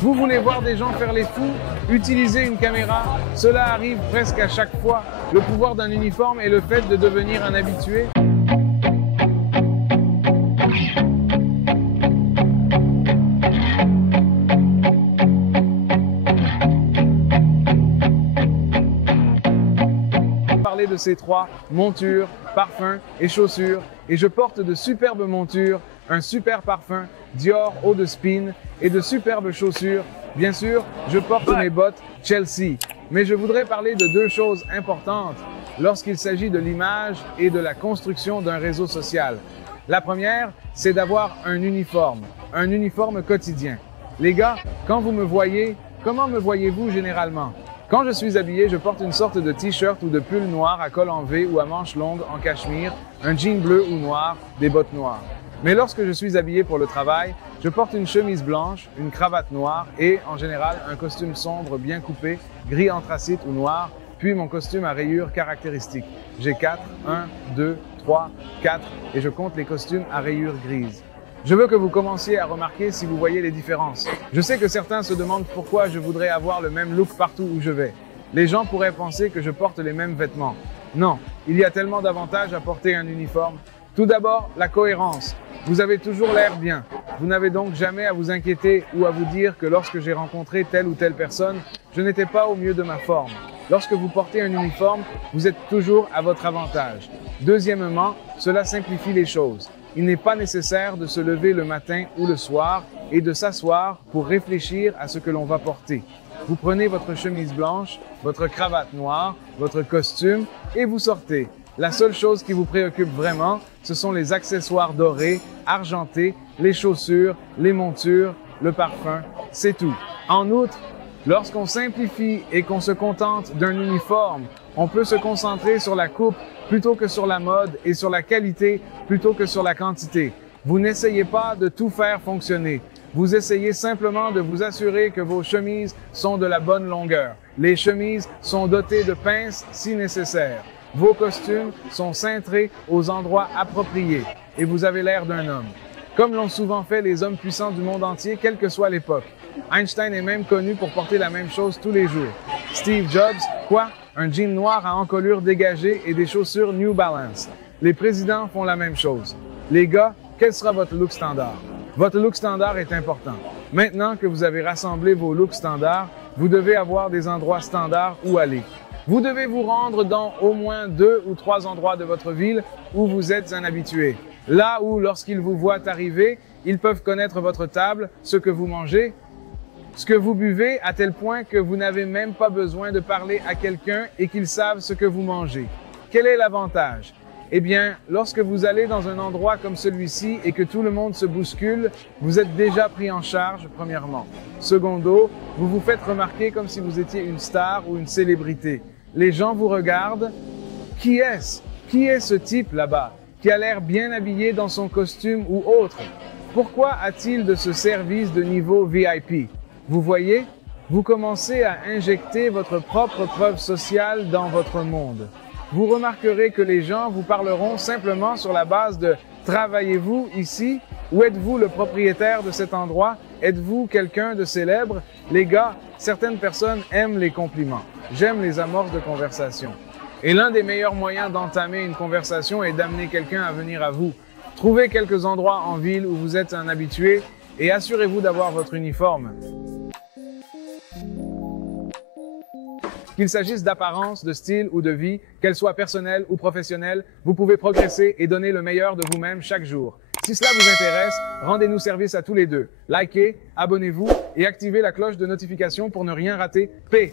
Vous voulez voir des gens faire les fous? Utilisez une caméra. Cela arrive presque à chaque fois. Le pouvoir d'un uniforme est le fait de devenir un habitué. Parler de ces trois: monture, parfum et chaussures, et je porte de superbes montures, un super parfum, Dior eau de spin et de superbes chaussures. Bien sûr, je porte mes bottes Chelsea, mais je voudrais parler de deux choses importantes lorsqu'il s'agit de l'image et de la construction d'un réseau social. La première, c'est d'avoir un uniforme quotidien. Les gars, quand vous me voyez, comment me voyez-vous généralement? Quand je suis habillé, je porte une sorte de t-shirt ou de pull noir à col en V ou à manches longues en cachemire, un jean bleu ou noir, des bottes noires. Mais lorsque je suis habillé pour le travail, je porte une chemise blanche, une cravate noire et, en général, un costume sombre bien coupé, gris anthracite ou noir, puis mon costume à rayures caractéristiques. J'ai 4, 1, 2, 3, 4 et je compte les costumes à rayures grises. Je veux que vous commenciez à remarquer si vous voyez les différences. Je sais que certains se demandent pourquoi je voudrais avoir le même look partout où je vais. Les gens pourraient penser que je porte les mêmes vêtements. Non, il y a tellement d'avantages à porter un uniforme. Tout d'abord, la cohérence. Vous avez toujours l'air bien. Vous n'avez donc jamais à vous inquiéter ou à vous dire que lorsque j'ai rencontré telle ou telle personne, je n'étais pas au mieux de ma forme. Lorsque vous portez un uniforme, vous êtes toujours à votre avantage. Deuxièmement, cela simplifie les choses. Il n'est pas nécessaire de se lever le matin ou le soir et de s'asseoir pour réfléchir à ce que l'on va porter. Vous prenez votre chemise blanche, votre cravate noire, votre costume et vous sortez. La seule chose qui vous préoccupe vraiment, ce sont les accessoires dorés, argentés, les chaussures, les montures, le parfum, c'est tout. En outre, lorsqu'on simplifie et qu'on se contente d'un uniforme, on peut se concentrer sur la coupe plutôt que sur la mode et sur la qualité plutôt que sur la quantité. Vous n'essayez pas de tout faire fonctionner. Vous essayez simplement de vous assurer que vos chemises sont de la bonne longueur. Les chemises sont dotées de pinces si nécessaire. Vos costumes sont cintrés aux endroits appropriés et vous avez l'air d'un homme. Comme l'ont souvent fait les hommes puissants du monde entier, quelle que soit l'époque. Einstein est même connu pour porter la même chose tous les jours. Steve Jobs, quoi? Un jean noir à encolure dégagée et des chaussures New Balance. Les présidents font la même chose. Les gars, quel sera votre look standard? Votre look standard est important. Maintenant que vous avez rassemblé vos looks standards, vous devez avoir des endroits standards où aller. Vous devez vous rendre dans au moins 2 ou 3 endroits de votre ville où vous êtes un habitué. Là où, lorsqu'ils vous voient arriver, ils peuvent connaître votre table, ce que vous mangez, ce que vous buvez, à tel point que vous n'avez même pas besoin de parler à quelqu'un et qu'ils savent ce que vous mangez. Quel est l'avantage? Eh bien, lorsque vous allez dans un endroit comme celui-ci et que tout le monde se bouscule, vous êtes déjà pris en charge, premièrement. Secondo, vous vous faites remarquer comme si vous étiez une star ou une célébrité. Les gens vous regardent. Qui est-ce? Qui est ce type là-bas, qui a l'air bien habillé dans son costume ou autre? Pourquoi a-t-il de ce service de niveau VIP? Vous voyez, vous commencez à injecter votre propre preuve sociale dans votre monde. Vous remarquerez que les gens vous parleront simplement sur la base de « Travaillez-vous ici? Ou êtes-vous le propriétaire de cet endroit? Êtes-vous quelqu'un de célèbre? » Les gars, certaines personnes aiment les compliments. J'aime les amorces de conversation. Et l'un des meilleurs moyens d'entamer une conversation est d'amener quelqu'un à venir à vous. Trouvez quelques endroits en ville où vous êtes un habitué et assurez-vous d'avoir votre uniforme. Qu'il s'agisse d'apparence, de style ou de vie, qu'elle soit personnelle ou professionnelle, vous pouvez progresser et donner le meilleur de vous-même chaque jour. Si cela vous intéresse, rendez-nous service à tous les deux. Likez, abonnez-vous et activez la cloche de notification pour ne rien rater. Paix!